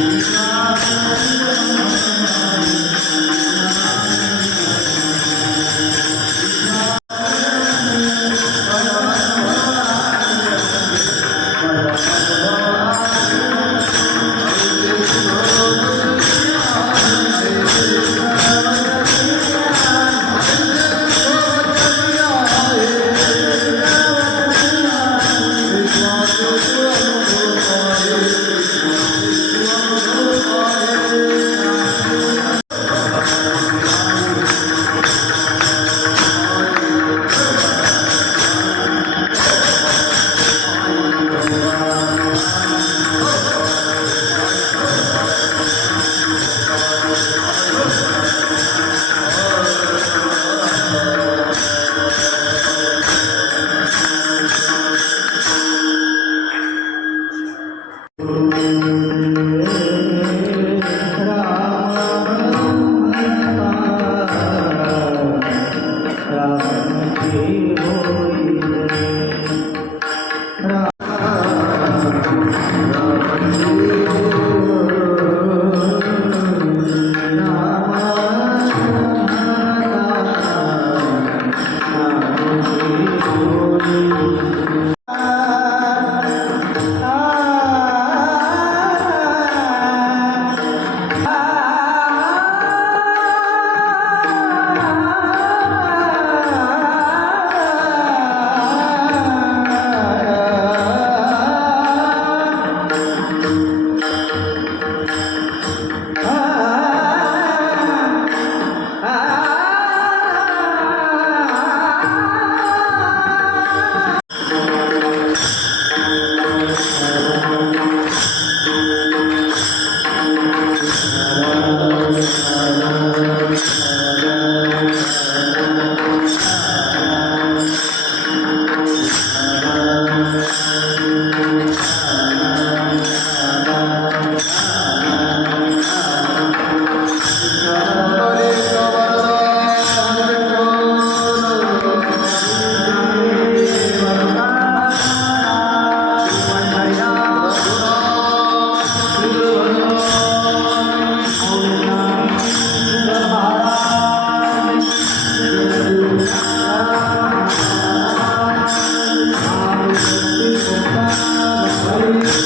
Amen.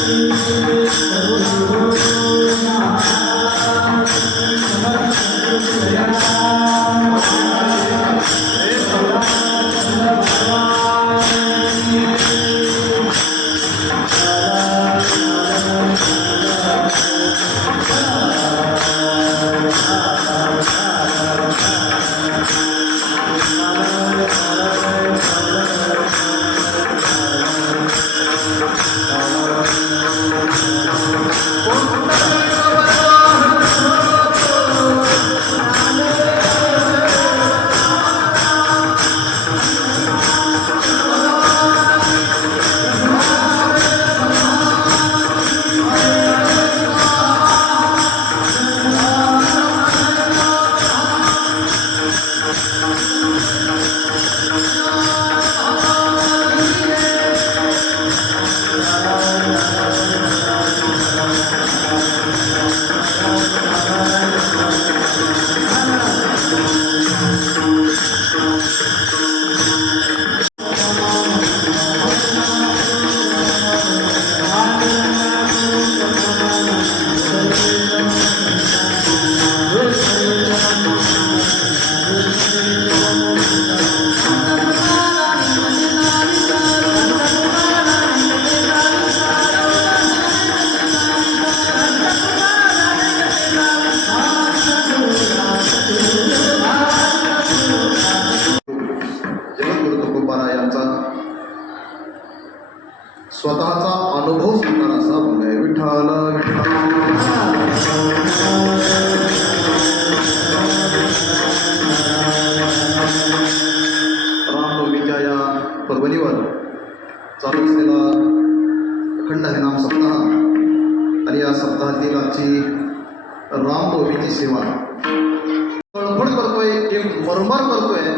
Música स्वतःचा अनुभव सांगणार असा विठ्ठल विठ्ठल अखंड नाम सप्ताह। आणि या सप्ताहातील आजची रामभूमीची सेवा। तळफड करतोय एक मरमर करतोय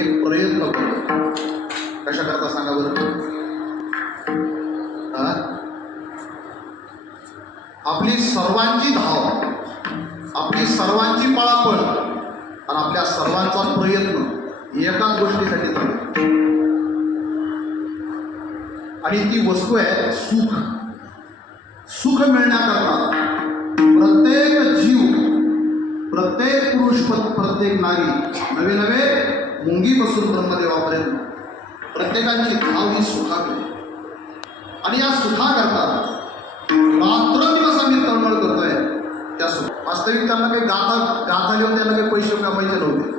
एक प्रयत्न करतोय। कशा करता सांगा बरं? आपली सर्वांची धाव आपली सर्वांची पळापळ आणि आपल्या सर्वांचा प्रयत्न एकाच गोष्टीसाठी चालू. आणि ती वस्तू आहे सुख. सुख मिळण्याकरता प्रत्येक जीव प्रत्येक पुरुष प्रत्येक नारी नवे नवे मुंगीपासून ब्रह्मदेवापर्यंत प्रत्येकाची धाव ही सुखाकडे. आणि या सुखाकरता रात्रंदिवस आम्ही तळमळ करतोय त्या सुख. वास्तविक त्यांना काही गाथा गाथा लिहून त्यांना काही पैसे कमायचे नव्हते.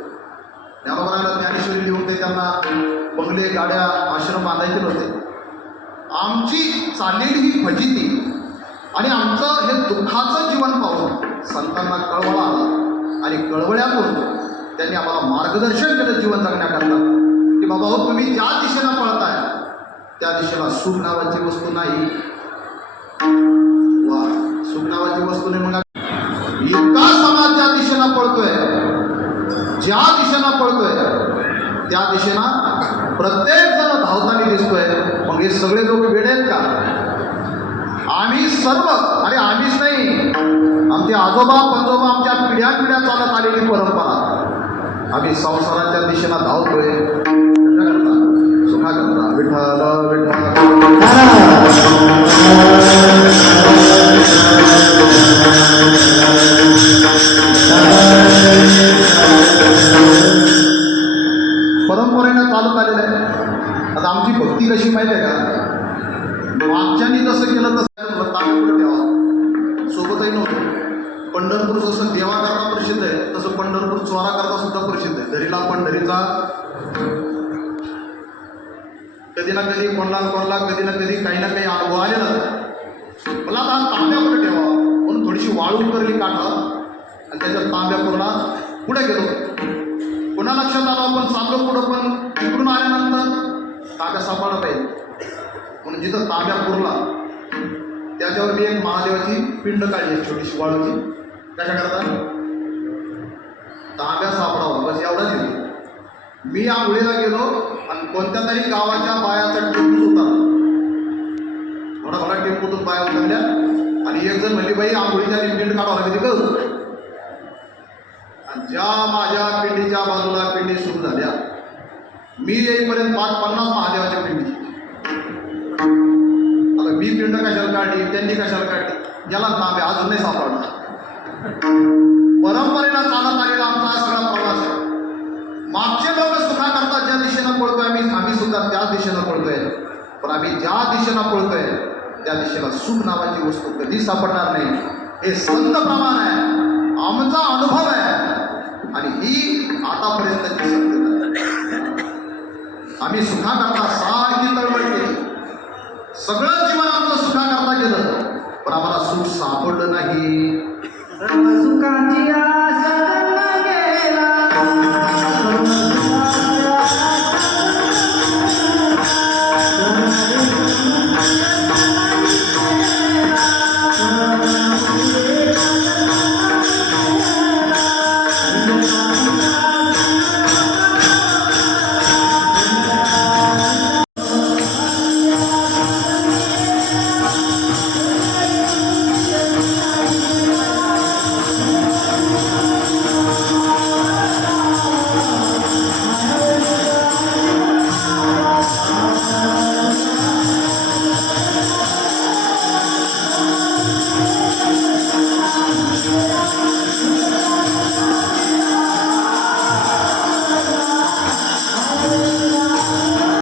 त्याबरोबर ज्ञानेश्वरी लिहून ते त्यांना बंगले गाड्या आश्रम बांधायचे नव्हते. आमची चाललेली ही फजिती आणि आमचं हे दुःखाचं जीवन पाहून संतांना कळवळा आला. आणि कळवळ्यातून त्यांनी आम्हाला मार्गदर्शन केलं जीवन जगण्याकरता. की बाबा हो तुम्ही ज्या दिशेला पळताय त्या दिशेला सुख नावाची वस्तू नाही. वा सुख नावाची वस्तू नाही म्हणा. इतका समाज ज्या दिशेला पळतोय ज्या दिशेला पळतोय त्या दिशेला प्रत्येक जण धावताना दिसतोय. हे सगळे लोक वेळ आहेत का? आम्ही सर्व अरे आम्हीच नाही. आमचे आजोबा पंजोबा आमच्या पिढ्या पिढ्या चालत आलेली परंपरा. आम्ही संसाराच्या दिशेला धावतोय. कशाकरता? सुखाकरता. विठ्ठल विठ्ठल. जसं देवाकरता प्रसिद्ध आहे तसं पंढरपूर चोराकरता सुद्धा प्रसिद्ध आहे. दरीला पंढरीचा कधी ना कधी कोणला कोरला कधी ना कधी काही ना काही अनुभव आलेला मला आता हा तांब्यापुढे ठेवा म्हणून थोडीशी वाळून करली काढा आणि त्याच्या तांब्यापूरला पुढे गेलो. पुन्हा लक्षात आलं आपण चाललो पुढं पण तिकडून आल्यानंतर ताब्या सापडला पाहिजे म्हणून जिथं ताब्या पुरला त्याच्यावर मी एक महादेवाची पिंड काढली छोटीशी वाळूची. कशाकरता? ताब्या सापडावा. बस एवढाच येते मी आंघोळीला गेलो आणि कोणत्या तरी गावाच्या बायाचा टेम्पू होता थोडा थोडा टेम्पूतून बाया उतरल्या आणि एक जण म्हणली बाई आंघोळीच्या पिंड काढावं लागेल करू आणि ज्या माझ्या पिंडीच्या बाजूला पिंडी सुरू झाल्या मी येईपर्यंत पाच पन्नास महादेवाच्या पिंडी. आता मी पिंड कशाला काढली? त्यांनी कशाला काढली? ज्याला तांबे अजून नाही सापडला परंपरेला चालत आलेला आमचा हा सगळा प्रवास आहे. मागचे लोक सुखा करतात ज्या दिशेनं पळतोय आम्ही आम्ही सुद्धा त्या दिशेनं पळतोय. पण आम्ही ज्या दिशेनं पळतोय त्या दिशेला सुख नावाची वस्तू कधी सापडणार नाही. हे संत प्रमाण आहे. आमचा अनुभव आहे. आणि ही आतापर्यंतची सत्यता आम्ही सुखा करता सारखी तळमळ केली. सगळं जीवन आमचं सुखा करता गेलं. पण आम्हाला सुख सापडलं नाही. Suka dia